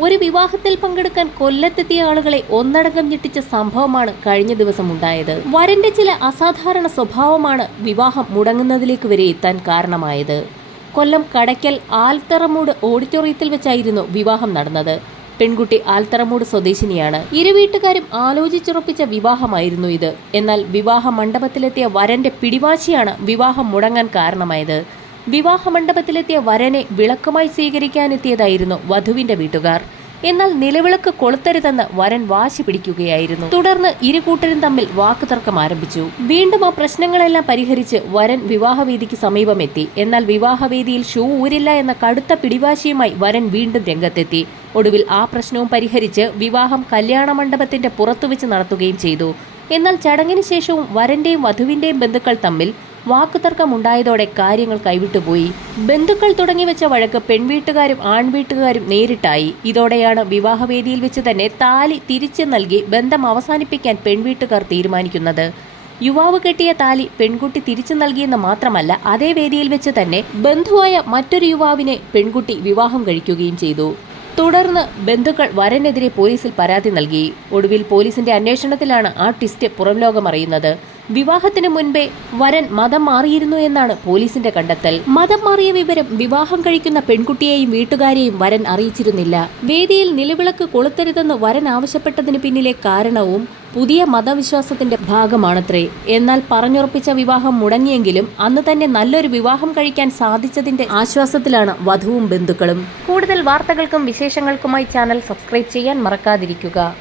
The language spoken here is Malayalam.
ഒരു വിവാഹത്തിൽ പങ്കെടുക്കാൻ കൊല്ലത്തെത്തിയ ആളുകളെ ഒന്നടങ്കം ഞെട്ടിച്ച സംഭവമാണ് കഴിഞ്ഞ ദിവസം ഉണ്ടായത്. വരന്റെ ചില അസാധാരണ സ്വഭാവമാണ് വിവാഹം മുടങ്ങുന്നതിലേക്ക് വരെ എത്താൻ കാരണമായത്. കൊല്ലം കടയ്ക്കൽ ആൽത്തറമൂട് ഓഡിറ്റോറിയത്തിൽ വെച്ചായിരുന്നു വിവാഹം നടന്നത്. പെൺകുട്ടി ആൽത്തറമൂട് സ്വദേശിനിയാണ്. ഇരു വീട്ടുകാരും ആലോചിച്ചുറപ്പിച്ച വിവാഹമായിരുന്നു ഇത്. എന്നാൽ വിവാഹ മണ്ഡപത്തിലെത്തിയ വരന്റെ പിടിവാശിയാണ് വിവാഹം മുടങ്ങാൻ കാരണമായത്. വിവാഹ മണ്ഡപത്തിലെത്തിയ വരനെ വിളക്കുമായി സ്വീകരിക്കാനെത്തിയതായിരുന്നു വധുവിന്റെ വീട്ടുകാർ. എന്നാൽ നിലവിളക്ക് കൊളുത്തരുതെന്ന് വരൻ വാശി പിടിക്കുകയായിരുന്നു. തുടർന്ന് ഇരു കൂട്ടരും തമ്മിൽ വാക്കുതർക്കം ആരംഭിച്ചു. വീണ്ടും ആ പ്രശ്നങ്ങളെല്ലാം പരിഹരിച്ച് വരൻ വിവാഹവേദിക്ക് സമീപമെത്തി. എന്നാൽ വിവാഹവേദിയിൽ ഷൂ ഊരില്ല എന്ന കടുത്ത പിടിവാശിയുമായി വരൻ വീണ്ടും രംഗത്തെത്തി. ഒടുവിൽ ആ പ്രശ്നവും പരിഹരിച്ച് വിവാഹം കല്യാണ മണ്ഡപത്തിന്റെ പുറത്തുവെച്ച് നടത്തുകയും ചെയ്തു. എന്നാൽ ചടങ്ങിന് ശേഷവും വരന്റെയും വധുവിന്റെയും ബന്ധുക്കൾ തമ്മിൽ വാക്കുതർക്കമുണ്ടായതോടെ കാര്യങ്ങൾ കൈവിട്ടുപോയി. ബന്ധുക്കൾ തുടങ്ങിവെച്ച വഴക്ക് പെൺവീട്ടുകാരും ആൺവീട്ടുകാരും നേരിട്ടായി. ഇതോടെയാണ് വിവാഹവേദിയിൽ വെച്ച് തന്നെ താലി തിരിച്ചു നൽകി ബന്ധം അവസാനിപ്പിക്കാൻ പെൺവീട്ടുകാർ തീരുമാനിക്കുന്നത്. യുവാവ് കെട്ടിയ താലി പെൺകുട്ടി തിരിച്ചു നൽകിയെന്ന് മാത്രമല്ല, അതേ വേദിയിൽ വെച്ച് തന്നെ ബന്ധുവായ മറ്റൊരു യുവാവിനെ പെൺകുട്ടി വിവാഹം കഴിക്കുകയും ചെയ്തു. തുടർന്ന് ബന്ധുക്കൾ വരനെതിരെ പോലീസിൽ പരാതി നൽകി. ഒടുവിൽ പോലീസിന്റെ അന്വേഷണത്തിലാണ് ആ ട്വിസ്റ്റ് പുറംലോകം അറിയുന്നത്. വിവാഹത്തിന് മുൻപേ വരൻ മതം മാറിയിരുന്നു എന്നാണ് പോലീസിന്റെ കണ്ടെത്തൽ. മതം മാറിയ വിവരം വിവാഹം കഴിക്കുന്ന പെൺകുട്ടിയെയും വീട്ടുകാരെയും വരൻ അറിയിച്ചിരുന്നില്ല. വേദിയിൽ നിലവിളക്ക് കൊളുത്തരുതെന്ന് വരൻ ആവശ്യപ്പെട്ടതിന് പിന്നിലെ കാരണവും പുതിയ മതവിശ്വാസത്തിന്റെ ഭാഗമാണത്രേ. എന്നാൽ പറഞ്ഞുറപ്പിച്ച വിവാഹം മുടങ്ങിയെങ്കിലും അന്ന് തന്നെ നല്ലൊരു വിവാഹം കഴിക്കാൻ സാധിച്ചതിന്റെ ആശ്വാസത്തിലാണ് വധുവും ബന്ധുക്കളും. കൂടുതൽ വാർത്തകൾക്കും വിശേഷങ്ങൾക്കുമായി ചാനൽ സബ്സ്ക്രൈബ് ചെയ്യാൻ മറക്കാതിരിക്കുക.